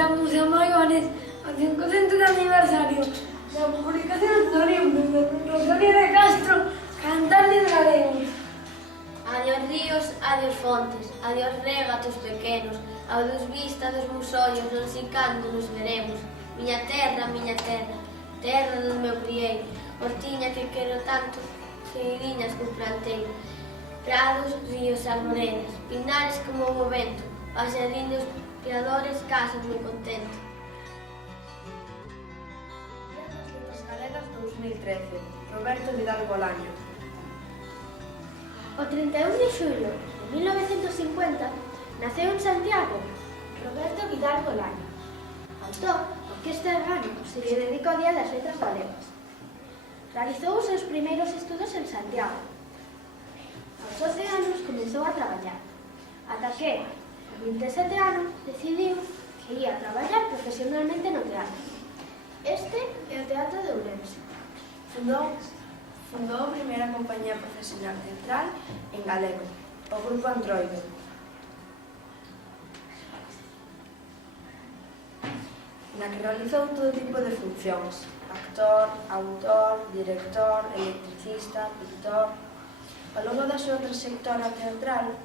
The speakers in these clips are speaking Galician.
celebramos a maiores o 500 aniversario da publicación do libro de Rosalía de Castro, Cantarlle de Galegos. Adiós ríos, adiós fontes, adiós regatos pequenos, adiós vista dos meus ollos, non sei cando nos veremos. Miña terra, terra do meu crieiro, hortiña que quero tanto, seguidiñas que plantei. Prados, ríos, arboredas, pinares como o vento, paseadiños piadores, casas moi contento. Letras Galegas 2013, Roberto Vidal Bolaño. O 31 de xullo de 1950 naceu en Santiago Roberto Vidal Bolaño, autor porque este ano se lle dedica ao Día das Letras Galegas. Realizou os seus primeiros estudos en Santiago. Aos 12 anos comezou a traballar, ata que, aos 27 anos, decidiu que ia traballar profesionalmente no teatro. Este é o Teatro de Ourense. Fundou a primeira compañía profesional teatral en galego, o Grupo Antroido. Na que realizou todo tipo de funcións: actor, autor, director, electricista, pintor. Ao longo da súa trayectoria teatral,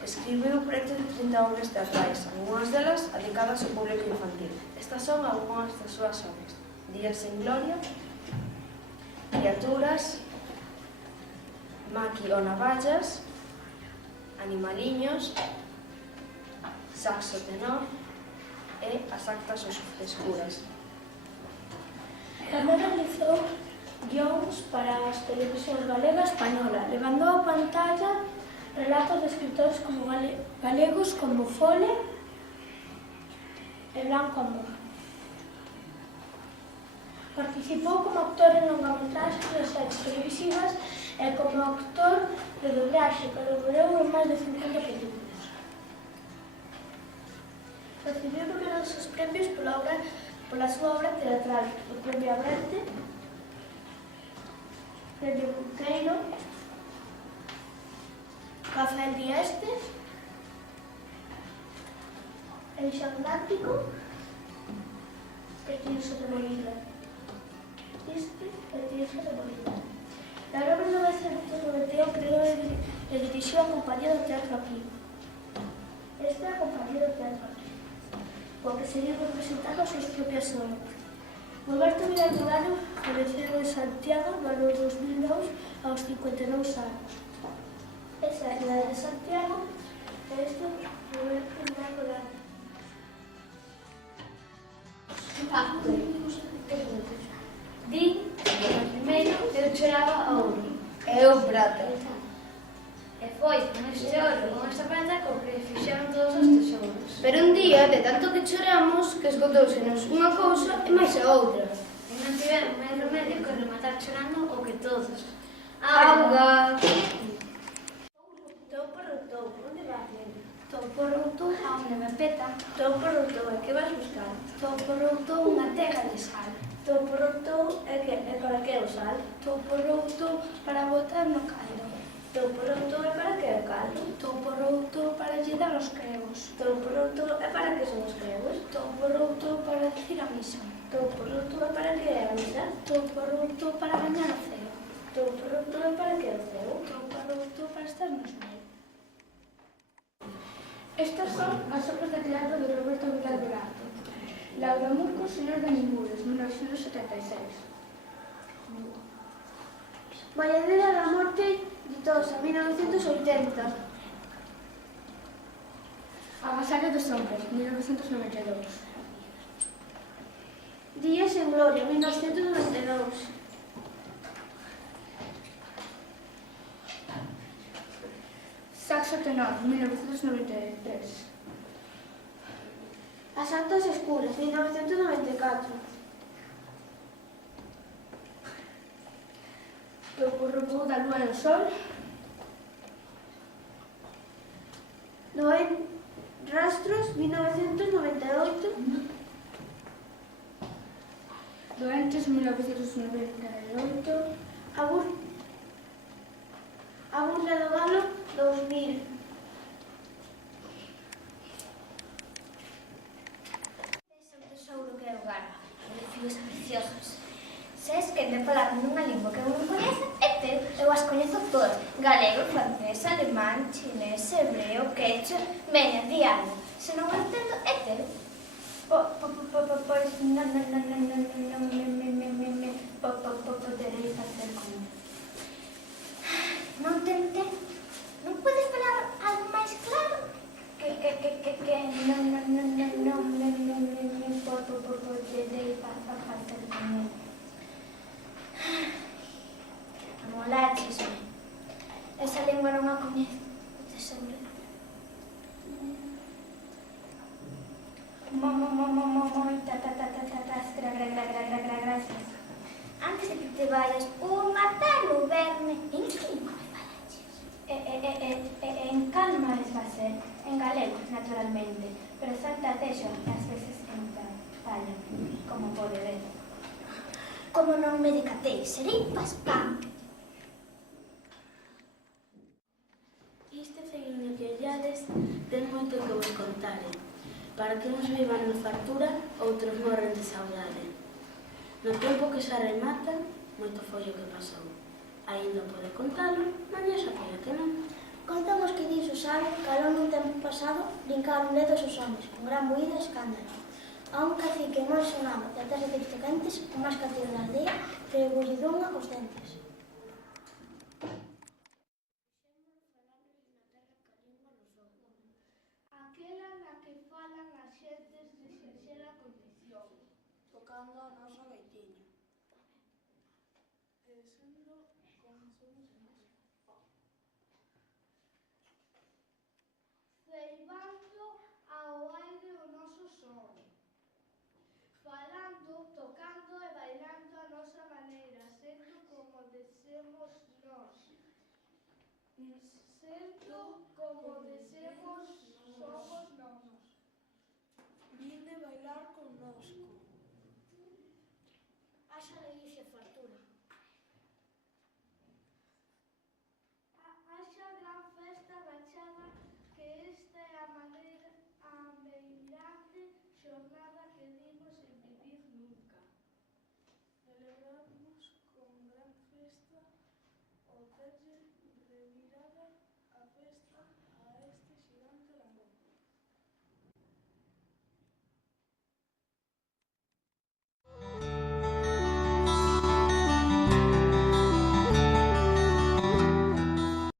escribiu preto de 30 obras teatrais, algunhas delas dedicadas ao público infantil. Estas son algunhas das súas obras: Días en Gloria, Criaturas, Maki o Navallas, Animaliños, Saxo tenor e As actas escuras. Tamén realizou guións para as televisións galega e española, levando á pantalla relatos de escritores como galegos como Fole e Blanco Amor. Participou como actor en longametraxes de series televisivas e como actor de doblaxe, colaborou en máis de 50 películas. Recibiu numerosos premios pola súa obra teatral, o Premio Abrente, Premio Cunqueiro, Rafael Dieste, Eixo Atlántico e Tirso de Molina. Na obra 1991 creou e dirixiu a compañía do Teatro Aquí. Esta é a compañía do Teatro Aquí, coa que seguiu representando as súas propias obras. Roberto Vidal Bolaño faleceu en Santiago no ano 2002 aos 52 anos. Esa é a cidade de Santiago e este é Roberto Vidal Bolaño. Din, primeiro, eu choraba ouro. Eu prata. E foi con este ouro, con esta prata, co que fixeron todos os tesouros. Pero un día, de tanto que choramos, que esgotóusenos unha cousa e máis a outra. E non tiveron máis remedio que rematar chorando o que todos. Auga! Tou porroutou, onde vas, nena? Tou porroutou a onde me peta. Tou porroutou, e que vas buscar? Tou porroutou unha terra de sal. Tou porroutou, e para que o sal? Tou porroutou para botar no caldo. Tou porroutou, e para que o caldo? Tou porroutou para lle dar os cregos. Tou porroutou, e para que son os cregos? Tou porroutou para dicir a misa. Tou porroutou, e para que é a misa? Tou porroutou para gañar o ceo. Tou porroutou, e para que o ceo? Tou porroutou para estar nos meio. Estas son as obras de teatro de Roberto Vidal Bolaño. Laura Murco, Señor de Ningures, 1976. Valladera da Morte, Ditosa, 1980. Agasallo dos Hombres, 1992. Días en Gloria, 1992. Saxo tenor, 1993. As actas escuras, 1994. O corpo da lúa e o sol. Noé Rastros, 1998. Doentes, 1998. A burla do galo, 2000. de falar nunha lingua que eu non coñezo e teu, eu as coñezo todas. Galego, francés, alemán, chinés, hebreo, quechua, veña, di algo. Se non o entendo, é teu. Pois non poderéis facer como. Non te entendo. Non podes falar algo máis claro? Que non poderéis facer como. Amoláchesme. Esa lingua non a coñezo. De sempre. Gracias. Antes de que te vayas, matar o verme. En que lingua me falaches? En calma es va a ser. En galego, naturalmente. Pero Santa Texo, as veces en talla, como pode ver. Como non me decateis, serei paspán. Este feguiño que ollades ten moito que vos contare. Para que uns vivan na fartura, outros morren de saudade. No tempo que se remata, moito foi o que pasou. Ainda pode contalo, mañá xa pode que non. Contamos que diso sabe que aló nun tempo pasado brincaron dedos os homes, con gran buído e escándalo. A un cacique non sonaba de atrás de cantes, o máis cativo da aldea, rebullidunha os dentes. Aquela na que falan as xentes de sinxela condición, Tocando a nosa gaitiña. sendo como somos nós. Ceibando ao aire o noso son, falando, tocando e bailando a nosa maneira, sendo como desemos nós. Sendo como desemos somos nós. Vinde bailar connosco.